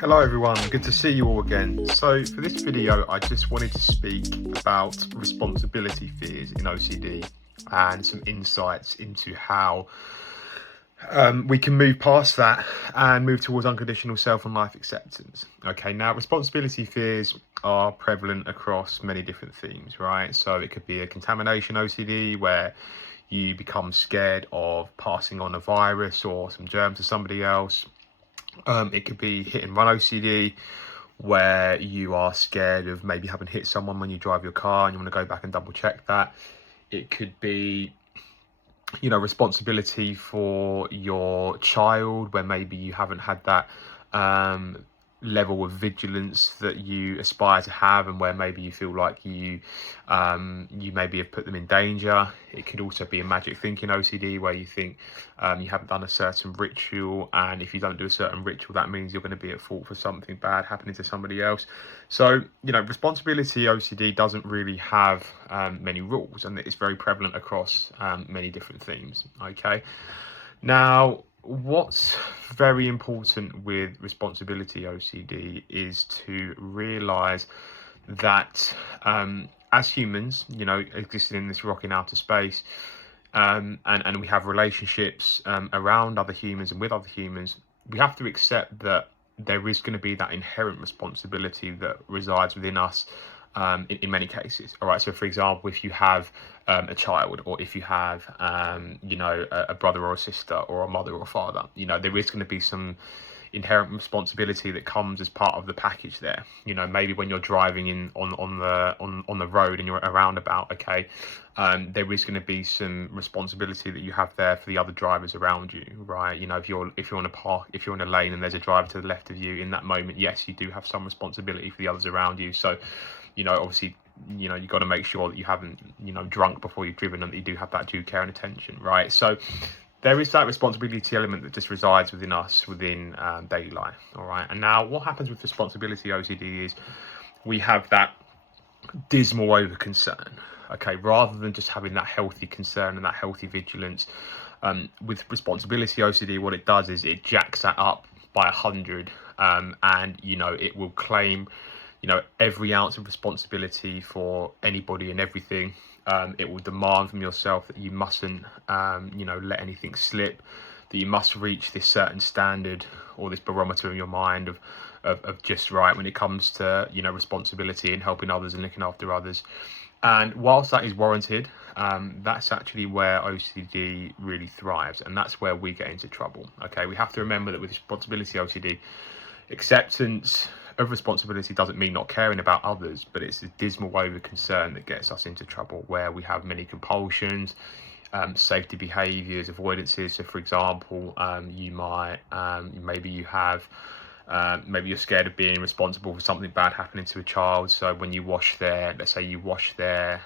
Hello everyone, good to see you all again. So for this video, I just wanted to speak about responsibility fears in OCD and some insights into how we can move past that and move towards unconditional self and life acceptance. Okay, now responsibility fears are prevalent across many different themes, right? So it could be a contamination OCD where you become scared of passing on a virus or some germs to somebody else. It could be hit and run OCD, where you are scared of maybe having hit someone when you drive your car and you want to go back and double check that. It could be, responsibility for your child, where maybe you haven't had that level of vigilance that you aspire to have, and where maybe you feel like you maybe have put them in danger. It could also be a magic thinking OCD, where you think you haven't done a certain ritual, and if you don't do a certain ritual, that means you're going to be at fault for something bad happening to somebody else. So responsibility OCD doesn't really have many rules, and it's very prevalent across many different themes. Okay, now what's very important with responsibility OCD is to realize that as humans, existing in this rock in outer space, and we have relationships around other humans and with other humans, we have to accept that there is going to be that inherent responsibility that resides within us in many cases. All right, so for example, if you have a child, or if you have a brother or a sister, or a mother or a father, there is going to be some inherent responsibility that comes as part of the package there. Maybe when you're driving in on the road and you're at a roundabout, okay, there is going to be some responsibility that you have there for the other drivers around you, right? If you're on a park, if you're in a lane and there's a driver to the left of you, in that moment, yes, you do have some responsibility for the others around you. So obviously, you've got to make sure that you haven't drunk before you've driven, and that you do have that due care and attention, right? So there is that responsibility element that just resides within us, within daily life. All right, and now what happens with responsibility OCD is we have that dismal over concern. Okay, rather than just having that healthy concern and that healthy vigilance, with responsibility OCD, what it does is it jacks that up by 100, and it will claim every ounce of responsibility for anybody and everything. It will demand from yourself that you mustn't let anything slip, that you must reach this certain standard or this barometer in your mind of just right when it comes to responsibility and helping others and looking after others. And whilst that is warranted, that's actually where OCD really thrives, and that's where we get into trouble. Okay, we have to remember that with responsibility OCD, acceptance of responsibility doesn't mean not caring about others, but it's the dismal over concern that gets us into trouble, where we have many compulsions, safety behaviors, avoidances. So for example, you might maybe you're scared of being responsible for something bad happening to a child. So when you wash their, let's say you wash their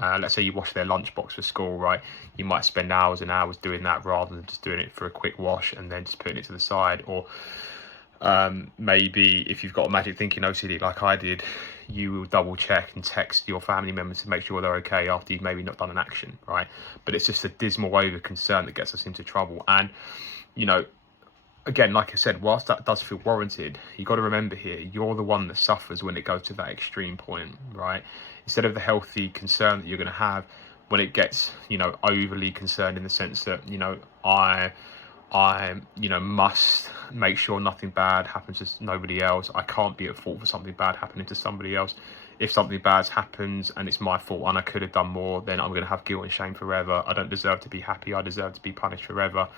lunchbox for school, right? You might spend hours and hours doing that rather than just doing it for a quick wash and then just putting it to the side. Or maybe if you've got a magic thinking OCD like I did, you will double check and text your family members to make sure they're okay after you've maybe not done an action, right? But it's just a dismal over concern that gets us into trouble. And again, like I said, whilst that does feel warranted, you've got to remember here, you're the one that suffers when it goes to that extreme point, right? Instead of the healthy concern that you're going to have when it gets overly concerned, in the sense that I must make sure nothing bad happens to nobody else. I can't be at fault for something bad happening to somebody else. If something bad happens and it's my fault and I could have done more, then I'm going to have guilt and shame forever. I don't deserve to be happy. I deserve to be punished forever.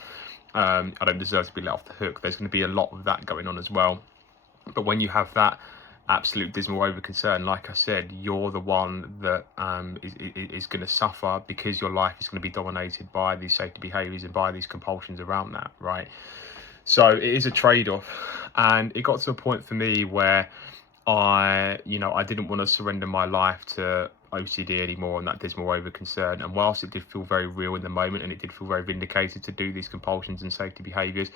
I don't deserve to be let off the hook. There's going to be a lot of that going on as well. But when you have that absolute dismal over concern, like I said, you're the one that is going to suffer, because your life is going to be dominated by these safety behaviors and by these compulsions around that, right? So it is a trade-off, and it got to a point for me where I didn't want to surrender my life to OCD anymore and that dismal over concern. And whilst it did feel very real in the moment, and it did feel very vindicated to do these compulsions and safety behaviours,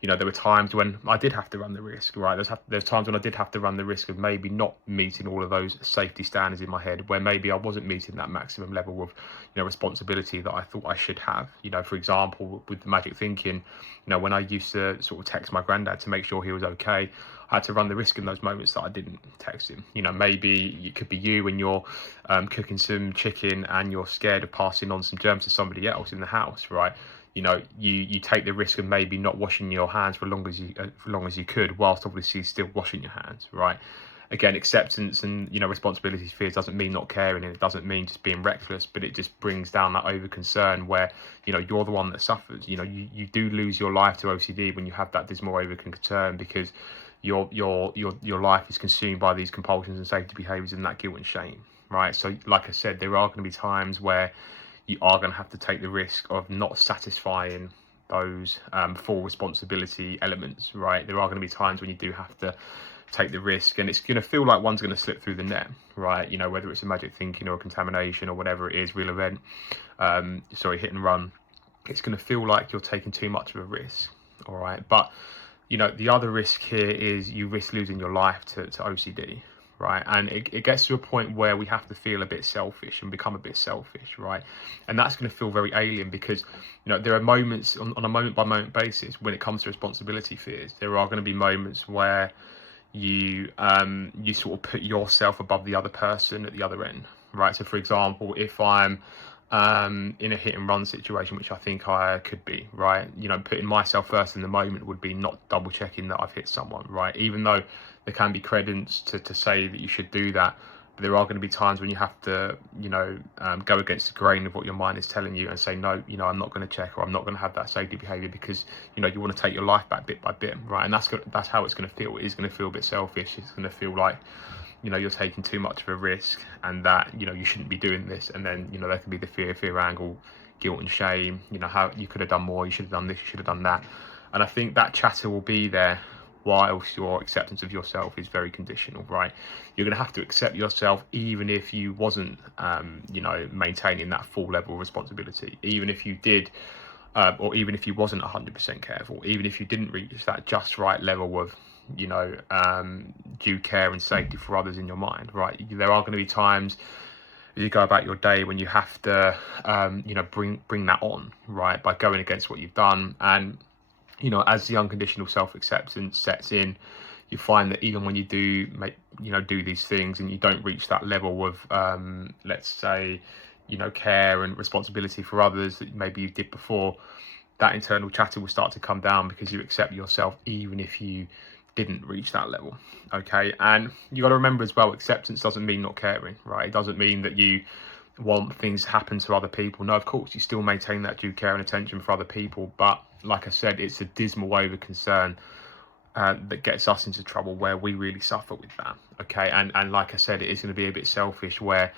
there were times when I did have to run the risk, right? There's times when I did have to run the risk of maybe not meeting all of those safety standards in my head, where maybe I wasn't meeting that maximum level of, responsibility that I thought I should have. For example, with the magic thinking, when I used to sort of text my granddad to make sure he was okay, I had to run the risk in those moments that I didn't text him. Maybe it could be you when you're cooking some chicken and you're scared of passing on some germs to somebody else in the house, right? You take the risk of maybe not washing your hands for long as you could, whilst obviously still washing your hands, right? Again, acceptance and responsibility fears doesn't mean not caring, and it doesn't mean just being reckless, but it just brings down that over concern where you're the one that suffers. You do lose your life to OCD when you have that dismal over concern, because your life is consumed by these compulsions and safety behaviors and that guilt and shame, right? So like I said, there are going to be times where you are going to have to take the risk of not satisfying those full responsibility elements, right? There are going to be times when you do have to take the risk, and it's going to feel like one's going to slip through the net, right? Whether it's a magic thinking or a contamination or whatever it is, real event, hit and run, it's going to feel like you're taking too much of a risk, all right? But the other risk here is you risk losing your life to OCD, right? And it gets to a point where we have to feel a bit selfish and become a bit selfish, right? And that's going to feel very alien, because there are moments on a moment by moment basis when it comes to responsibility fears. There are going to be moments where you sort of put yourself above the other person at the other end, right? So for example, if I'm in a hit and run situation, which I think I could be, right? Putting myself first in the moment would be not double checking that I've hit someone, right? Even though there can be credence to say that you should do that, there are going to be times when you have to, go against the grain of what your mind is telling you and say, no, I'm not going to check, or I'm not going to have that safety behavior, because, you want to take your life back bit by bit, right? And that's how it's going to feel. It is going to feel a bit selfish. It's going to feel like, you're taking too much of a risk, and that, you shouldn't be doing this. And then, there can be the fear angle, guilt and shame, how you could have done more, you should have done this, you should have done that. And I think that chatter will be there whilst your acceptance of yourself is very conditional, right? You're going to have to accept yourself even if you wasn't, maintaining that full level of responsibility, even if you did, or even if you wasn't 100% careful, even if you didn't reach that just right level of, due care and safety for others in your mind, right? There are going to be times as you go about your day when you have to, bring that on, right, by going against what you've done. And as the unconditional self-acceptance sets in, you find that even when you do do these things and you don't reach that level of, let's say, care and responsibility for others that maybe you did before, that internal chatter will start to come down, because you accept yourself even if you didn't reach that level, okay? And you got to remember as well, acceptance doesn't mean not caring, right? It doesn't mean that you want things to happen to other people. No, of course, you still maintain that due care and attention for other people, but like I said, it's a dismal over concern that gets us into trouble, where we really suffer with that, okay? And like I said, it is going to be a bit selfish, where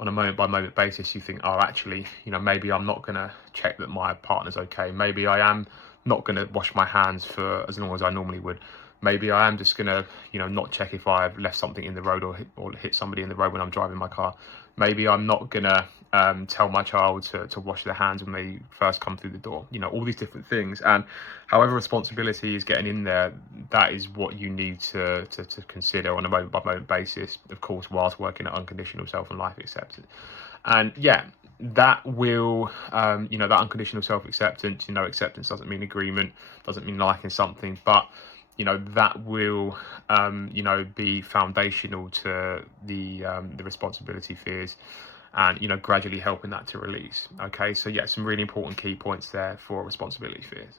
on a moment by moment basis you think, oh, actually, maybe I'm not going to check that my partner's okay, maybe I am not going to wash my hands for as long as I normally would, maybe I am just going to not check if I've left something in the road or hit somebody in the road when I'm driving my car. Maybe I'm not going to tell my child to wash their hands when they first come through the door. All these different things. And however responsibility is getting in there, that is what you need to consider on a moment by moment basis, of course, whilst working at unconditional self and life acceptance. And yeah, that will, that unconditional self-acceptance, acceptance doesn't mean agreement, doesn't mean liking something, but that will, be foundational to the responsibility fears, and gradually helping that to release. Okay, so yeah, some really important key points there for responsibility fears.